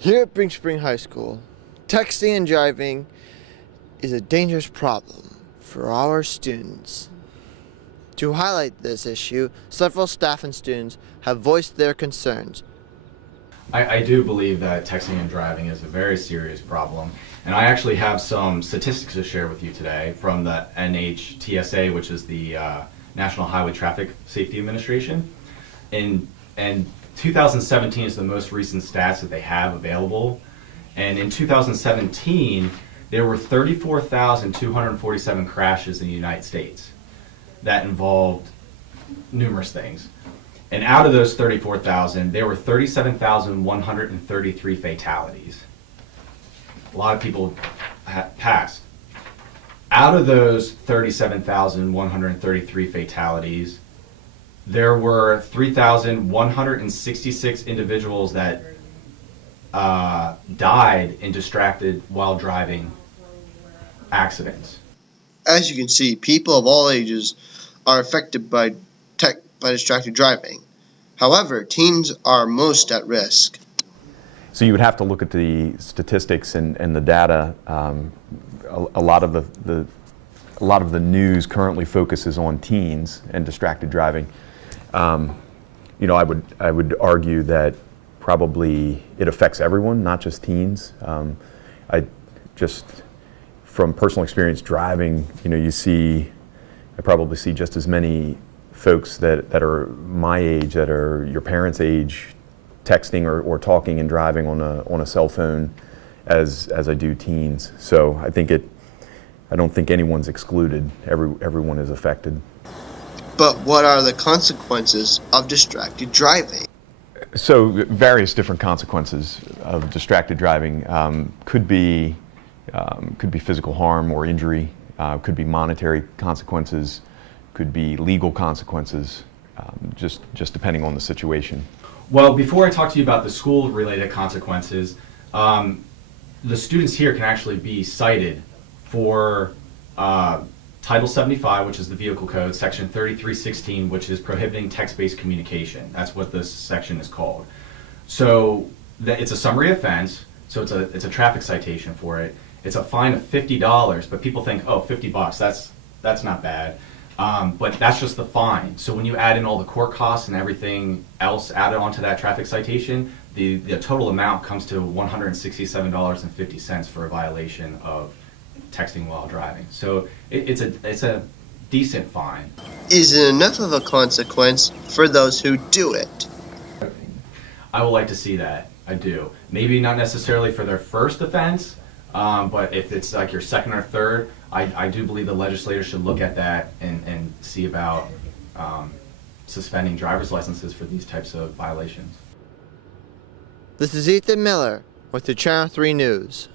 Here at Spring High School, texting and driving is a dangerous problem for our students. To highlight this issue, several staff and students have voiced their concerns. I do believe that texting and driving is a very serious problem, and I actually have some statistics to share with you today from the NHTSA, which is the National Highway Traffic Safety Administration. And 2017 is the most recent stats that they have available, and in 2017 there were 34,247 crashes in the United States that involved numerous things. And out of those 34,000, there were 37,133 fatalities. A lot of people passed. Out of those 37,133 fatalities, there were 3,166 individuals that died in distracted while driving accidents. As you can see, people of all ages are affected by distracted driving. However, teens are most at risk. So you would have to look at the statistics and the data. A lot of the news currently focuses on teens and distracted driving. I would argue that probably it affects everyone, not just teens. From personal experience driving, I probably see just as many folks that are my age, that are your parents' age, texting or talking and driving on a cell phone as I do teens. So I don't think anyone's excluded. Everyone is affected. But what are the consequences of distracted driving? So various different consequences of distracted driving could be physical harm or injury, could be monetary consequences, could be legal consequences, just depending on the situation. Well, before I talk to you about the school-related consequences, the students here can actually be cited for Title 75, which is the Vehicle Code, Section 3316, which is prohibiting text-based communication. That's what this section is called. So it's a summary offense, so it's a traffic citation for it. It's a fine of $50, but people think, oh, $50, that's not bad. But that's just the fine. So when you add in all the court costs and everything else added onto that traffic citation, the total amount comes to $167.50 for a violation of texting while driving. So it's a decent fine. Is it enough of a consequence for those who do it? I would like to see that. I do. Maybe not necessarily for their first offense, but if it's like your second or third, I do believe the legislature should look at that and see about suspending driver's licenses for these types of violations. This is Ethan Miller with the Channel 3 News.